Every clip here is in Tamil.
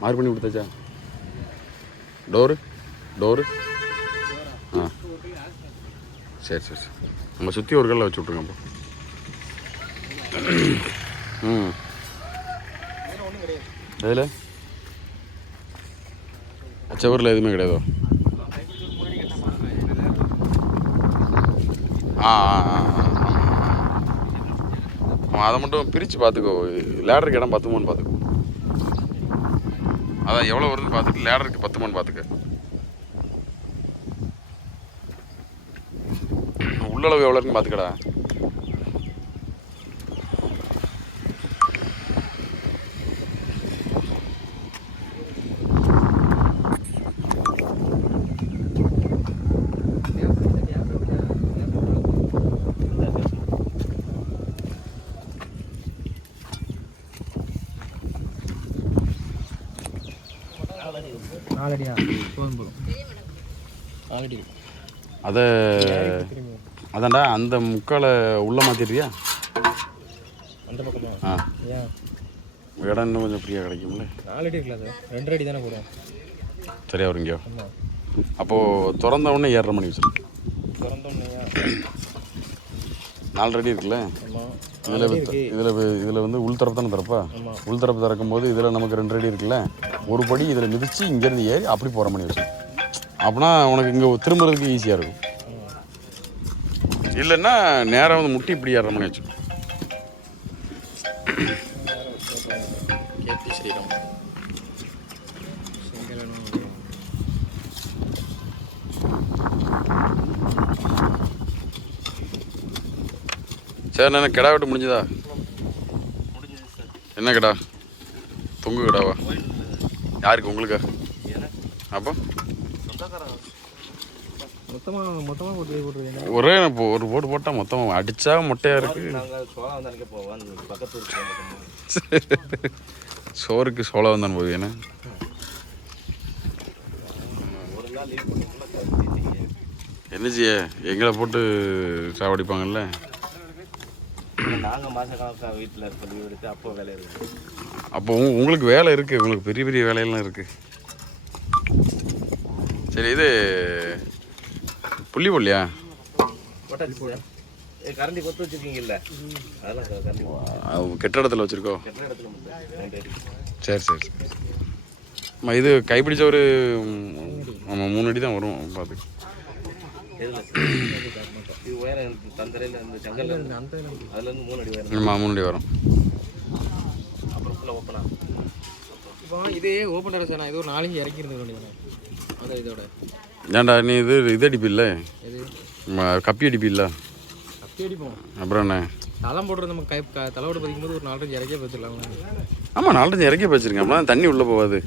மாறு பண்ணி கொடுத்தாச்சா? டோரு டோரு. ஆ. சரி சரி சரி. நம்ம சுற்றி ஒரு கல்ல வச்சு விட்ருங்க அப்போ. ம். அதில் செவரில் எதுவுமே கிடையாதோ? ஆ ஆ ஆ ஆ, அதை மட்டும் பிரித்து பார்த்துக்கோ. லேடருக்கு இடம் பத்துமான்னு பார்த்துக்கோ. அதான் எவ்வளோ வருதுன்னு பார்த்துட்டு லேடருக்கு பத்துமான்னு பார்த்துக்க. உள்ளளவு எவ்வளோ இருக்குன்னு பார்த்துக்கடா. போதும் போதும் அதை அதான்டா அந்த முக்காலை உள்ள மாற்றிடுறியா அந்த பக்கமா? ஆ. இடம் இன்னும் கொஞ்சம் ஃப்ரீயாக கிடைக்கும்ல? நாலடி இருக்குல்ல அது? ரெண்டரை அடி தானே போதும் சரியா வருங்க ஆமாம் அப்போது திறந்த உடனே ஏழரை மணி வச்சிரு. திறந்தோம்னையா நாலு ரெடி இருக்குல்ல? இதில் இதில் இதில் வந்து உள் தரப்பு தானே திறப்பா? ஆமாம் உள் தரப்பு திறக்கும் போது இதில் நமக்கு ரெண்டு ரெடி இருக்குல்ல? ஒரு படி இதில் மிதித்து இங்கேருந்து ஏறி அப்படி போகிற மணி வச்சு அப்படின்னா உனக்கு இங்கே திரும்புறதுக்கு ஈஸியாக இருக்கும். இல்லைன்னா நேராக வந்து முட்டி இப்படி ஏற மணி வச்சு கேத்தி ஸ்ரீராம் செங்கலனும் சரி என்ன கிடா வெட்டு முடிஞ்சதா? என்ன கிடா? தொங்கு கிடாவா? யாருக்கு உங்களுக்கா? அப்போ? மொத்தமாக மொத்தமாக ஒரே ஒரு போட்டு போட்டால் மொத்தம் அடித்தா பக்கத்து ஊருக்கு சோறுக்கு சோளம் வந்தான் போவீங்கண்ணே ஒரு நாள் லீவ் பண்ணிக்கலாம் என்ன செய்ய? எங்களை போட்டு சாவடிப்பாங்கல்ல? நாங்கள் மாத கணக்காக வீட்டில் இருக்க லீவ் எடுத்து அப்போ வேலை இருக்குது அப்போ உங்க- உங்களுக்கு வேலை இருக்குது உங்களுக்கு பெரிய பெரிய வேலையெல்லாம் இருக்குது சரி இது புள்ளி புள்ளியா கரண்டி கொத்து வச்சுருக்கீங்கல்ல? அதெல்லாம் கெட்டிடத்தில் அடி. சரி சரி சரி. இது கைப்பிடிச்ச ஒரு ஆமாம் மூணு அடி தான் வரும். பார்த்து இது உயரம் எனக்கு தந்தரையில் இந்த செங்கல்ல இருந்து. அந்த அதுலேருந்து மூணு அடி உயரம் ஆமாம் மூணு அடி வரும். அப்புறம் ஃபுல்லாக ஓப்பனா இப்போ இதே ஓப்பன் டெரஸ் வேணாம் இது ஒரு நாலஞ்சு இறக்கி இருந்த வேண்டியதானே அதான் இதோட. ஏன்டா நீ இது இது அடிப்பில்ல? கப்பி அடிப்பில்ல? அப்படி அடிப்போம். அப்புறம் என்ன? தளம் போடுறது நம்ம கை தலையோட பதிக்கும் போது ஒரு நாலஞ்சு இறக்கியே பார்த்துடலாம் ஆமாம் நாலஞ்சு இறக்கி வச்சுருக்கேன் அப்படின்னா தண்ணி உள்ளே போகாது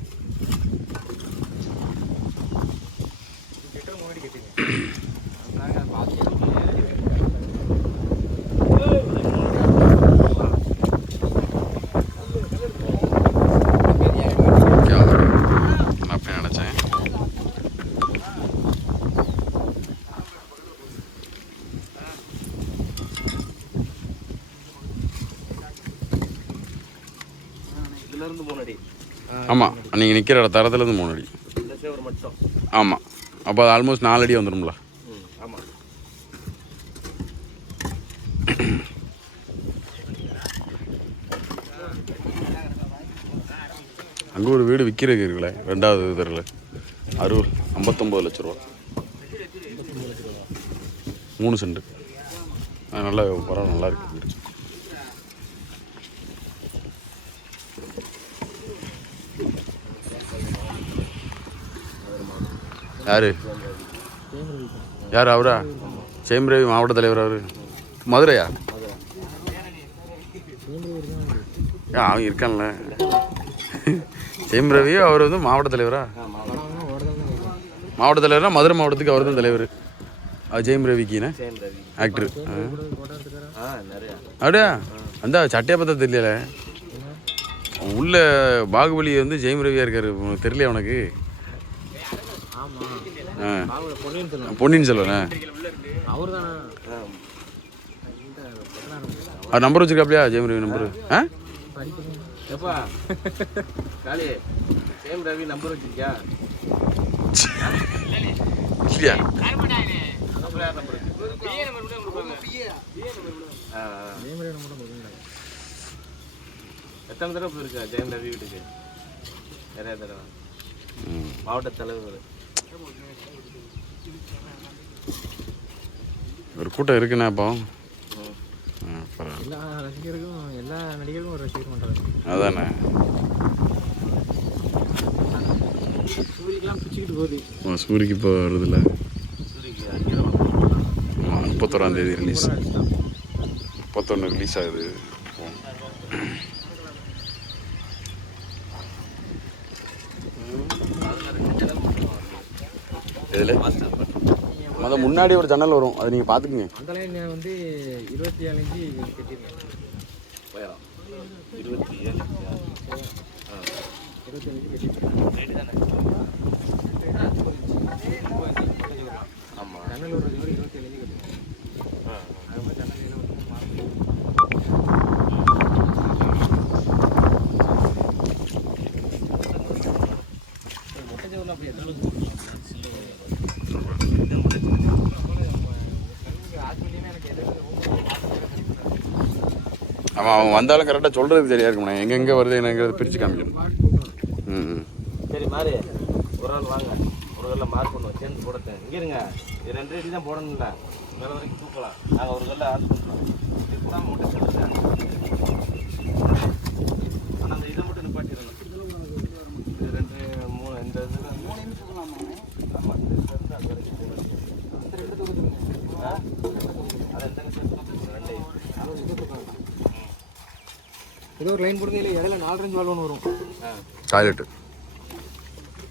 ஓகே அது நான் அப்படி நினச்சேன் இதுலேருந்து மூணு அடி ஆமாம் நீங்கள் நிற்கிற தரத்துலேருந்து மூணு அடி. ஆமாம் அப்போ அது ஆல்மோஸ்ட் நாலு அடி வந்துடும்ல அங்கே ஒரு வீடு விற்கிறதுக்கு இருக்குல்ல ரெண்டாவது தெருவில் அறுபது ஐம்பத்தொம்பது லட்ச ரூபா. மூணு சென்ட். அது நல்லா பரவாயில்ல நல்லா இருக்கு யாரு? யார் அவரா? சேம்ரவி மாவட்ட தலைவர் அவர். மதுரையா? ஏன் அவன் இருக்கான்ல சேம் ரவி அவர் வந்து மாவட்ட தலைவரா? மாவட்ட தலைவர்னா மதுரை மாவட்டத்துக்கு அவர் தான் தலைவர். அது ஜெயம் ரவிக்கிண்ணே ஆக்டர் அப்படியா? அந்த சட்டையை பார்த்தா தெரியல உள்ள பாகுபலி வந்து ஜெயம் ரவியா இருக்கார். தெரியல தெரியலையா உனக்கு? பொன்னியின் செல்வன். அவர் நம்பர் வச்சிருக்காப்லையா? ஜெயம் ரவி நம்பர். ஆ? இல்லையா. எத்தனை தடவை போயிருக்கா ஜெயம் ரவி வீட்டுக்கு? நிறைய தடவை. மாவட்ட தலைவர். ஒரு கூட்டம் இருக்குண்ணா பரவாயில்ல. எல்லா ரசிகருக்கும் எல்லா நடிகருக்கும் ஒரு ரசிகர் பண்ணுறாங்க அதானே. சூரியக்கெல்லாம் பிடிச்சிக்கிட்டு போகுது. ஓ, சூரிக்கு இப்போ வருதுல்ல சூரிக்கு அங்கீரம் ஆ, முப்பத்தோராம் தேதி ரிலீஸ் முப்பத்தொன்று ரிலீஸ் ஆகுது. இதில் மொதல் முன்னாடி ஒரு ஜன்னல் வரும். அதை நீங்கள் பார்த்துக்குங்க அந்த லைன் வந்து இருபத்தி ஏழு இன்ச்சு கட்டியிருக்கேன் உயரம் இருபத்தி ஏழு இருபத்தி ஏழு தானே ஆமாம் ஜன்னல் ஒரு ஜோடி இருபத்தி ஏழு இன்ச்சு கட்டியிருக்கேன் ஆ அது மாதிரி ஜன்னல் ஏழு வந்து மாறணும் மொட்டை ஜோடில் அப்படி எத்தனை ஹாஸ்பிட்டலையுமே எனக்கு எதுவும் அவன் அவன் வந்தாலும் கரெக்டாக சொல்கிறது சரியாக இருக்கும்ண்ணா எங்கெங்கே வருது என்னங்கிறத பிரித்து காமிக்கணும். ம் சரி மாதிரி ஒரு ஆள் வாங்க. ஒரு கல்ல மார்க் பண்ணுவோம் சேர்ந்து போடத்தேன் இங்கே இருங்க. இது ரெண்டு அடி தான் போடணும்ல. வேறு வரைக்கும் தூக்கலாம். நாங்கள் ஒரு கல்ல ஆட் பண்ணுறோம் இப்போ தான் மட்டும் சொல்லுறேன் ஆனால் அந்த இதை மட்டும் நிப்பாட்டிடணும் இது ரெண்டு மூணு இந்த இதில் மூணு ஆமாம் இந்த இதுல இருந்து அது வரைக்கும் போடணும். ஆ? அது எந்த நிமிஷம் தூக்கணும் ரெண்டு ஏதோ ஒரு லைன் போடுங்க இல்லை இடையில நாலு ரேஞ்ச் வால் ஒன்று வரும். டாய்லெட்டு.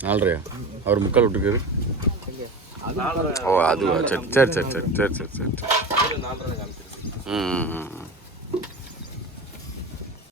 நாலரையா? அவர் முக்கால் விட்டுக்காரு ஓ அதுவா சரி சரி சரி சரி சரி சரி. சரி ம் ம், ம்.